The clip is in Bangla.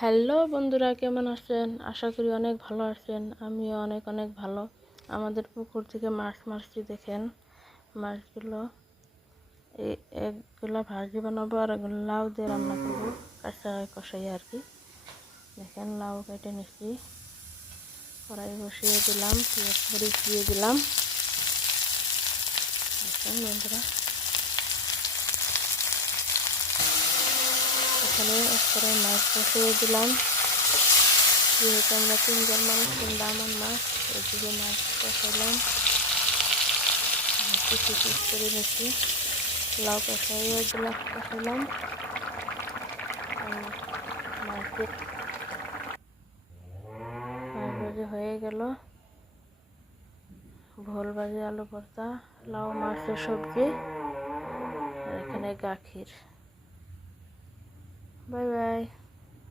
হ্যালো বন্ধুরা, কেমন আছেন? আশা করি অনেক ভালো আছেন। আমিও অনেক অনেক ভালো। আমাদের পুকুর থেকে মাছ মারছি, দেখেন মাছগুলো। এই একগুলা ভাজি বানাবো আর এগুলো লাউ দিয়ে রান্না করবো, কাঁচা কষাই আর কি। দেখেন লাউ কেটে নিচ্ছি, কড়াই বসিয়ে দিলাম, পেঁয়াজ মরিচ দিয়ে দিলাম। দেখেন বন্ধুরা, এখানে এক করে মাছ বসিয়ে দিলাম। যেহেতু আমরা তিনজন মানুষ, তিনটা আমার মাছ, ওইদিকে মাছ কষাইলাম, কিছু পিস করে নিচ্ছি। লাউ কষাইয়ে দিলাম, কষাইলাম মাছ ভাজি হয়ে গেল। ভোল ভাজি, আলু ভর্তা, লাউ মাছের সবজি, আর এখানে গাখির। Bye bye.